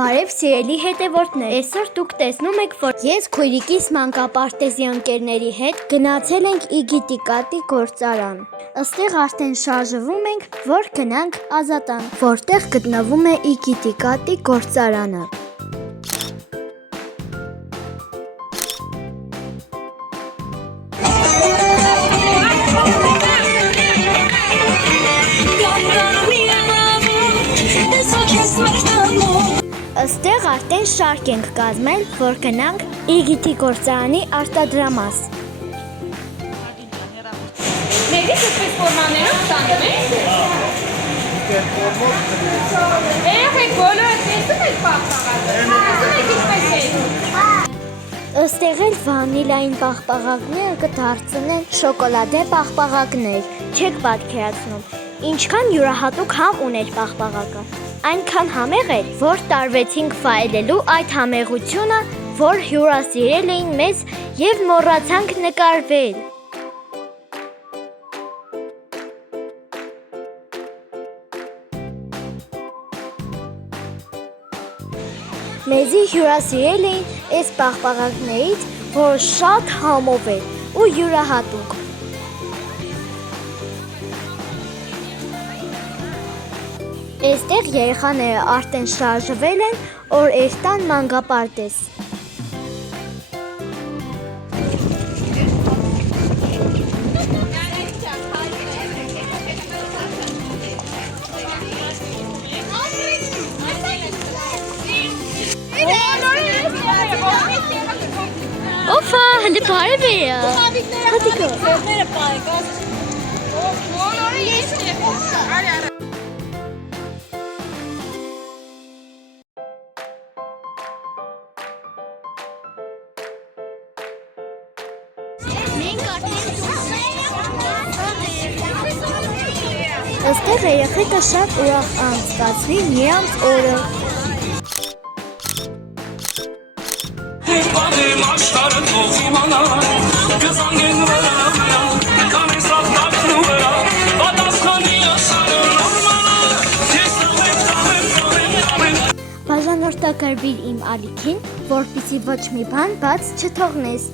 Բարև սիրելի հետևորդներ, այսօր դուք տեսնում եք, որ ես քույրիկիս մանկապարտեզի ընկերների հետ գնացել ենք Իգիտիկատի գործարան։ Այստեղ արդեն շարժվում ենք, որ գնանք Ազատան, որտեղ գտնվում է Իգիտիկատի գործարանը։ Այստեղ արդեն շարք ենք կազմել, որ գնանք Իգիտի գործարանի արտադրամաս։ Մեկի սպես ֆորմաներով ստանում եք։ Երեխեք բոլորը տեսնում եք պաղպաղակը։ Տեսնում եք ինչպես եք։ Այստեղ էլ վանիլային պաղպաղակները կդարձնեն շոկոլադե պաղպաղակներ։ Չեք պատկերացնում, ինչքան յուրահատուկ համ ուներ պաղպաղակը։ Այնքան համեղ էր, որ տարվեցինք վայելելու այդ համեղությունը, որ հյուրասիրել էին մեզ և մոռացանք նկարվել։ Մեզի հյուրասիրել էին այս պաղպաղակներից, որը շատ համով էր ու յուրահատուկ։ Այստեղ երեխաները արդեն շարժվել են, որ երթան մանկապարտեզ։ Օֆա, հանդի բարև է։ Հատիկո։ Այստեղ երեխեքը շատ ուրախ անցկացրին նրանց օրը։ Բաժանորդակրվիր իմ ալիքին, որպեսզի ոչ մի բան բաց չթողնես։